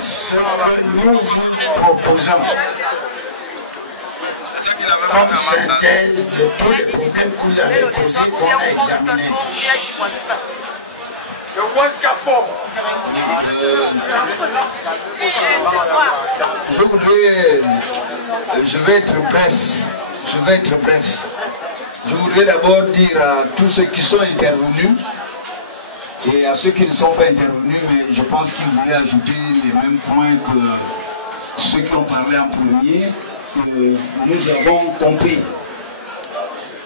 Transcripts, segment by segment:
ce que nous vous proposons comme synthèse de tous les problèmes que vous avez posés, qu'on a examinés. Je vais être bref. Je voudrais d'abord dire à tous ceux qui sont intervenus et à ceux qui ne sont pas intervenus, mais je pense qu'ils voulaient ajouter les mêmes points que ceux qui ont parlé en premier, que nous avons compris.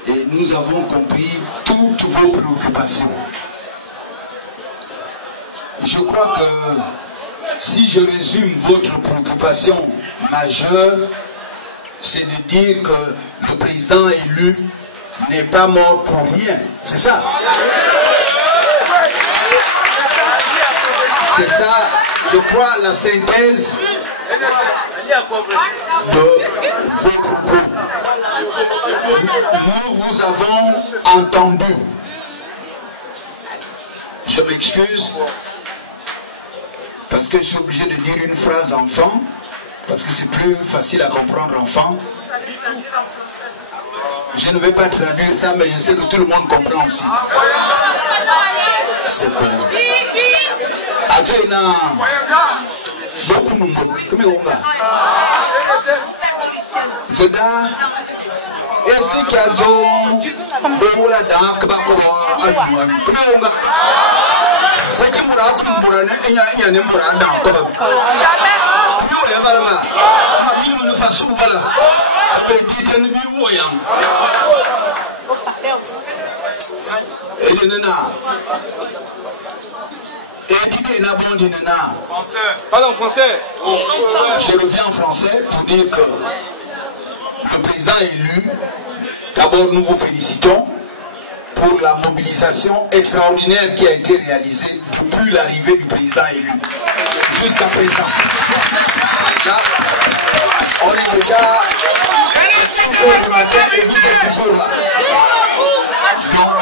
Et nous avons compris toutes vos préoccupations. Je crois que si je résume votre préoccupation majeure, c'est de dire que le président élu n'est pas mort pour rien. C'est ça. C'est ça, je crois, la synthèse de vos propos. Nous vous avons entendu. Je m'excuse parce que je suis obligé de dire une phrase enfant, parce que c'est plus facile à comprendre enfant. Je ne vais pas traduire ça, mais je sais que tout le monde comprend aussi. C'est que... beaucoup de monde. Comment on va? Veda, et ce qui a dit, on l'a dans comment on va? C'est qui mourra comme mourra, il y a un mourra dans comment? Comment on va là-bas? On va faire voilà. Avec des ennemis voyants. Et les nanas. Parle en français. Je reviens en français pour dire que le président élu, d'abord nous vous félicitons pour la mobilisation extraordinaire qui a été réalisée depuis l'arrivée du président élu jusqu'à présent. Là, on est déjà à 6 heures du matin et vous êtes toujours là. Donc,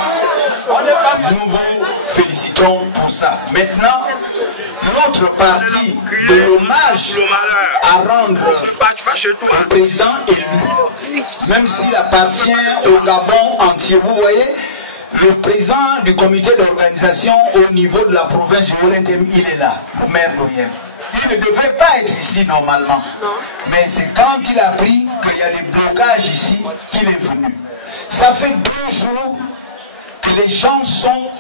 nous vous félicitons pour ça. Maintenant, l'autre partie de l'hommage à rendre au président élu, même s'il appartient au Gabon entier, vous voyez, le président du comité d'organisation au niveau de la province du Wolendem, il est là, le maire d'Oyem. Il ne devait pas être ici normalement. Mais c'est quand il a appris qu'il y a des blocages ici qu'il est venu. Ça fait 2 jours que les gens sont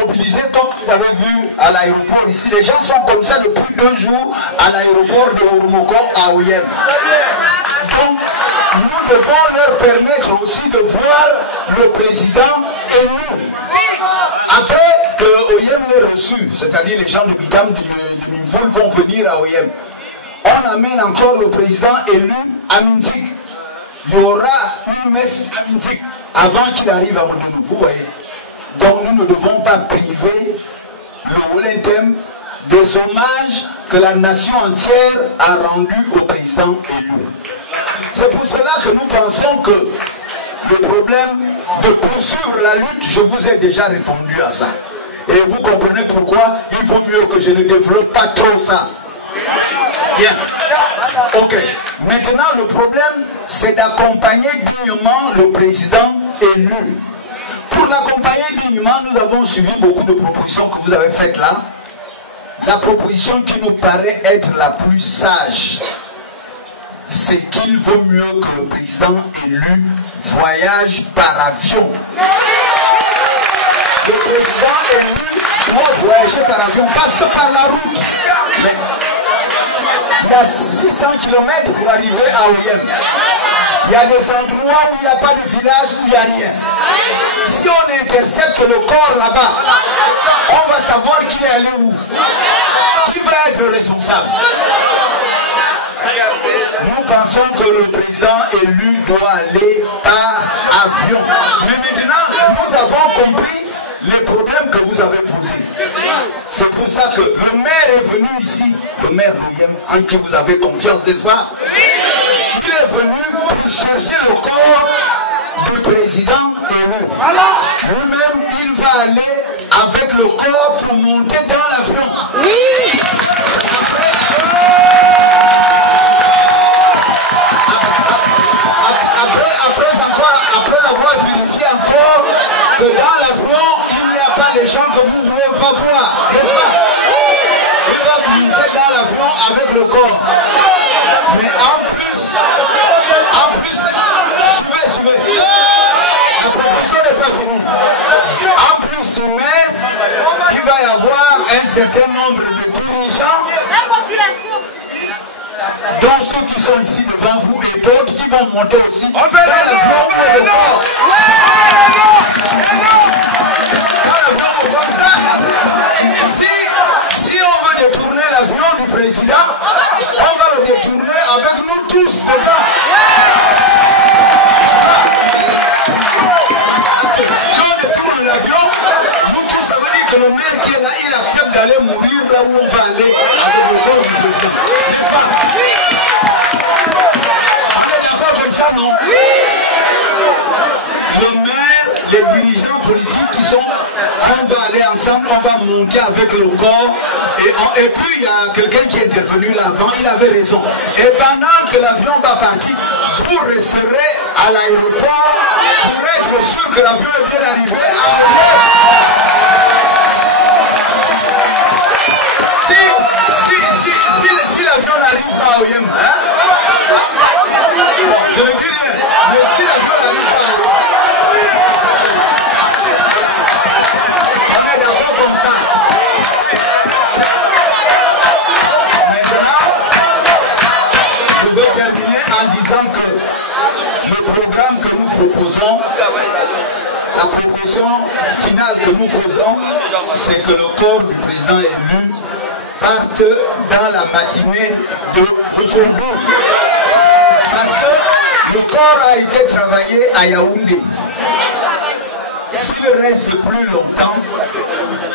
mobilisés, comme vous avez vu à l'aéroport ici. Les gens sont comme ça depuis 2 jours à l'aéroport de Ormoko à Oyem. Donc, nous devons leur permettre aussi de voir le président élu. Après que Oyem l'ait reçu, c'est-à-dire les gens de Bikam, du Nivoul vont venir à Oyem. On amène encore le président élu à Mintik. Il y aura une messe à Mintik avant qu'il arrive à Modonou. Vous voyez. Donc nous ne devons pas priver le Wolendem des hommages que la nation entière a rendus au président élu. C'est pour cela que nous pensons que le problème de poursuivre la lutte, je vous ai déjà répondu à ça. Et vous comprenez pourquoi il vaut mieux que je ne développe pas trop ça. Bien. Ok. Maintenant, le problème, c'est d'accompagner dignement le président élu. Pour l'accompagner dignement, nous avons suivi beaucoup de propositions que vous avez faites là. La proposition qui nous paraît être la plus sage, c'est qu'il vaut mieux que le président élu voyage par avion. Le président élu doit voyager par avion, parce que par la route. Mais il y a 600 km pour arriver à Oyem. Il y a des endroits où il n'y a pas de village, où il n'y a rien. Si on intercepte le corps là-bas, on va savoir qui est allé où. Qui va être responsable? Nous pensons que le président élu doit aller par avion. Mais maintenant, nous avons compris les problèmes que vous avez posés. C'est pour ça que le maire est venu ici, le maire d'Oyem, en qui vous avez confiance, n'est-ce pas? Il est venu pour chercher le corps du président élu. Lui-même, il va aller avec le corps pour monter dans l'avion. Après, monter dans l'avion avec le corps. Mais en plus, suivez. La proposition n'est pas finie. En plus de maire, il va y avoir un certain nombre de dirigeants, dont ceux qui sont ici devant vous et d'autres qui vont monter aussi dans l'avion ou le corps. Comme ça, si on veut détourner l'avion du président, on va le détourner avec nous tous dedans. Si on détourne l'avion, nous tous, ça veut dire que le maire qui est là, il accepte d'aller mourir là où on va aller avec le corps du président. N'est-ce pas? On est d'accord comme ça, non? Le maire, les dirigeants politiques qui sont, on va aller ensemble, on va monter avec le corps. Et puis il y a quelqu'un qui est intervenu là avant, il avait raison. Et pendant que l'avion va partir, vous resterez à l'aéroport pour être sûr que l'avion est bien arrivé à l'heure. Si l'avion n'arrive pas au Yem, hein? Je ne dis rien, mais si l'avion n'arrive pas au Yem, on est d'accord comme ça. Maintenant, je veux terminer en disant que le programme que nous proposons, la proposition finale que nous faisons, c'est que le corps du président élu parte dans la matinée d'aujourd'hui. Parce que le corps a été travaillé à Yaoundé. S'il reste plus longtemps,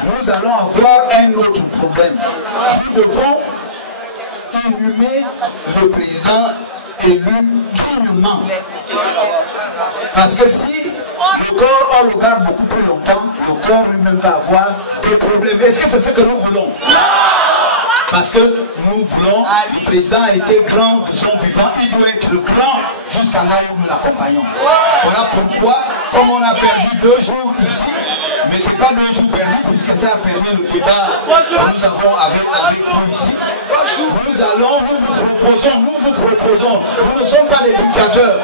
nous allons avoir un autre problème. Nous devons inhumer le président élu dignement. Parce que si le corps, on le garde beaucoup plus longtemps, le corps lui-même va avoir des problèmes. Est-ce que c'est ce que nous voulons? Parce que nous voulons, le président a été grand de son vivant, il doit être grand jusqu'à là où nous l'accompagnons. Voilà pourquoi, comme on a perdu 2 jours ici, mais ce n'est pas 2 jours perdus, puisque ça a permis le débat que nous avons avec vous ici. Nous vous proposons, nous ne sommes pas des dictateurs.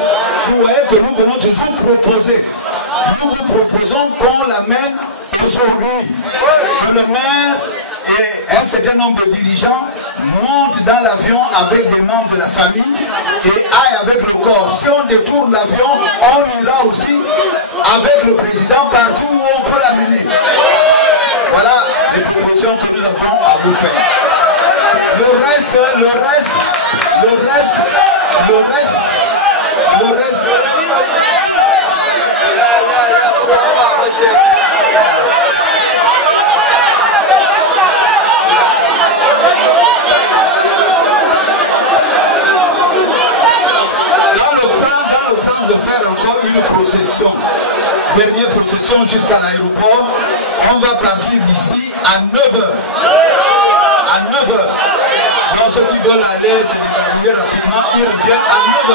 Vous voyez que nous venons toujours proposer. Nous vous proposons qu'on l'amène aujourd'hui, que le maire et un certain nombre de dirigeants montent dans l'avion avec des membres de la famille et aillent avec le corps. Si on détourne l'avion, on ira aussi avec le président partout où on peut l'amener. Voilà les propositions que nous avons à vous faire. Le reste. Dans le sens de faire encore une procession, dernière procession jusqu'à l'aéroport, on va partir d'ici à 9h. À 9h. Donc ceux qui veulent aller se débrouiller rapidement, ils reviennent à 9h.